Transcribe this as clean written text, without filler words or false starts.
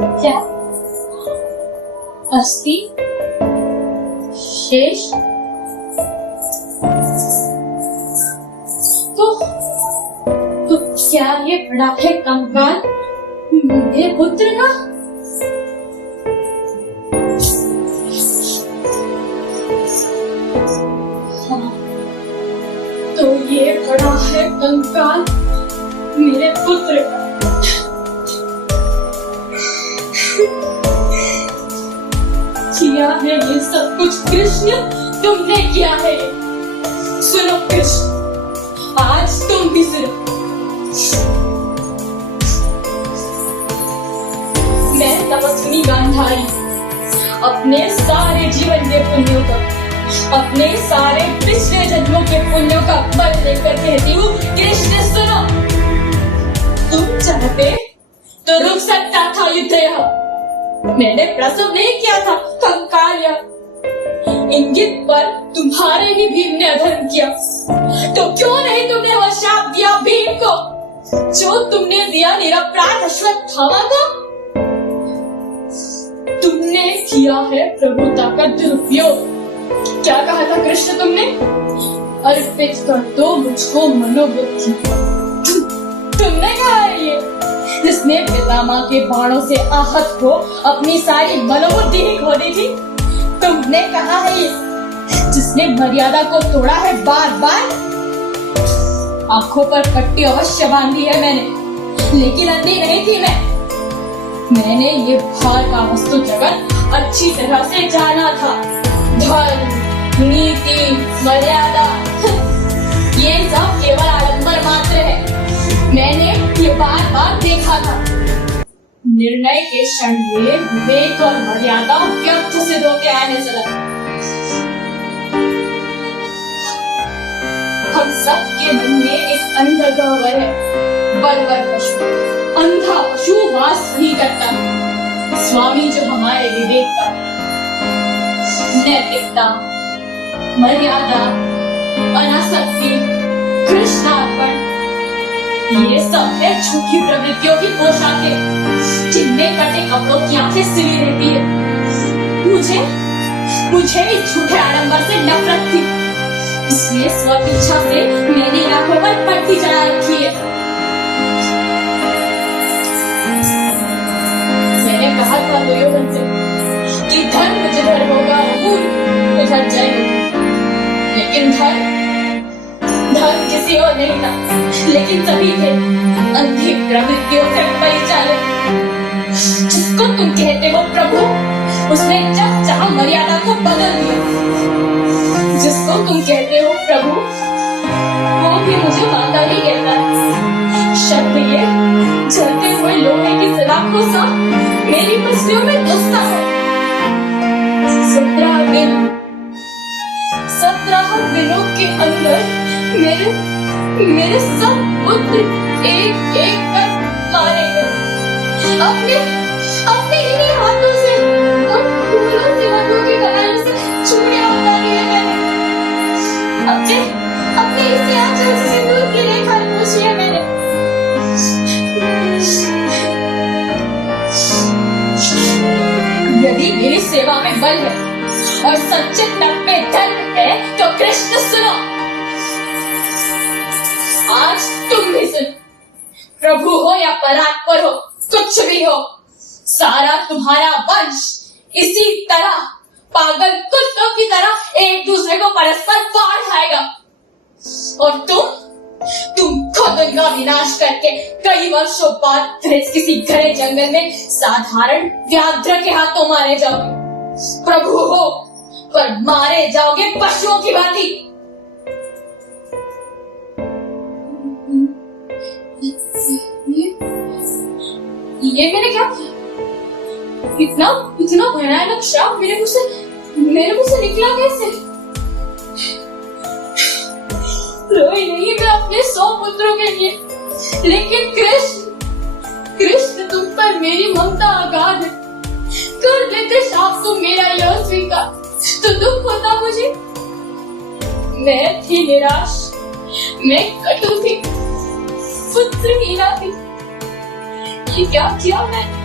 क्या? अस्थि शेष? तो क्या ये बड़ा है कंकाल मेरे पुत्र का? हाँ, तो ये बड़ा है कंकाल मेरे पुत्र का। किया है ये सब कुछ कृष्ण, तुमने किया है। सुनो कृष्ण, आज तुम भी सुनो। मैं तपस्विनी गांधारी अपने सारे जीवन के पुण्यों का, अपने सारे पिछले जन्मों के पुण्यों का बल लेकर कहती हूँ, कृष्ण सुनो। तुम चाहते तो रुक सकता था युद्ध यहाँ। मैंने प्रसव नहीं किया था कंकाल। इंगित पर तुम्हारे ही भीम ने अधर्म किया, तो क्यों नहीं तुमने वह शाप दिया भीम को जो तुमने दिया निरपराध अश्वत्थामा को? तुमने किया है प्रभुता का दुरुपयोग। क्या कहा था कृष्ण तुमने? अर्पित कर दो मुझको मनोबुद्धि। तुमने कहा है ये जिसने पिता माँ के बाणों से आहत हो अपनी सारी मनोबुद्धि ही खो दी थी। तुमने कहा है ये जिसने मर्यादा को तोड़ा है बार बार। आंखों पर पट्टी अवश्य बांधी है मैंने, लेकिन अंधी नहीं थी मैंने ये भार का वस्तु जगत अच्छी तरह से जाना था। धर्म, नीति, मर्यादा ये सब केवल आडंबर मात्र है। मैंने ये बार बार देखा था। निर्णय के क्षण में विवेक और मर्यादा व्यर्थ सिद्ध होते आने से लगा। हम सब के मन में एक अंधा गह्वर है। बर्बर पशु, अंधा पशु वास नहीं करता। स्वामी जो हमारे विवेक का नैतिकता, मर्यादा, अनासक्ति, कृष्णार्पण, ये सब है झूठी प्रवृत्तियों की पोशाकें जिनमें कटे कपड़ों की आंखें सिली रहती है। मुझे इस झूठे आडंबर से नफरत थी, इसलिए स्वइच्छा से मैंने आंखों पर पट्टी चढ़ा रखी है। मैंने कहा था दुर्योधन से कि धर्म जिधर होगा उधर जय होगी, लेकिन धर्म किसी और नहीं था, लेकिन सभी थे अंधी प्रवृत्तियों से परिचालित। जिसको तुम कहते हो प्रभु, उसने जब चाहा मर्यादा को बदल दिया। जिसको तुम कहते हो प्रभु, वो भी मुझे माता ही कहता है। शब्द ये जलते हुए लोहे की सलाखों सा मेरी पसलियों में घुसता है। 17 दिनों के अंदर मेरे सब पुत्र एक एक कर मारे गए। अपने इन्हीं हाथों से उन फूलों से हाथों की कलाइयों से चूड़ियां उतारी है मैंने। अपने इसी आंचल से सिंदूर की रेखा पोछी है मैंने। यदि मेरी सेवा में बल है और सच्चे तप में धर्म है, तो कृष्ण सुनो। आज तुम भी सुन। प्रभु हो या परात्पर हो, कुछ भी हो, सारा तुम्हारा वंश इसी तरह पागल कुत्तों की तरह एक दूसरे को परस्पर फाड़ खाएगा। और तुम खुद उनका विनाश करके कई वर्षों बाद किसी घने जंगल में साधारण व्याघ्र के हाथों मारे जाओगे। प्रभु हो पर मारे जाओगे पशुओं की भांति। ये मैंने क्या किया? इतना भयानक श्राप मेरे मुंह से निकला कैसे? रोई नहीं मैं अपने 100 पुत्रों के लिए, लेकिन कृष्ण तुम पर मेरी ममता अगाध है। कर देते शाप को मेरा यह स्वीकार, तो दुख होता मुझे। मैं थी निराश, मैं कटु थी, पुत्रहीना थी। ये क्या किया मैंने?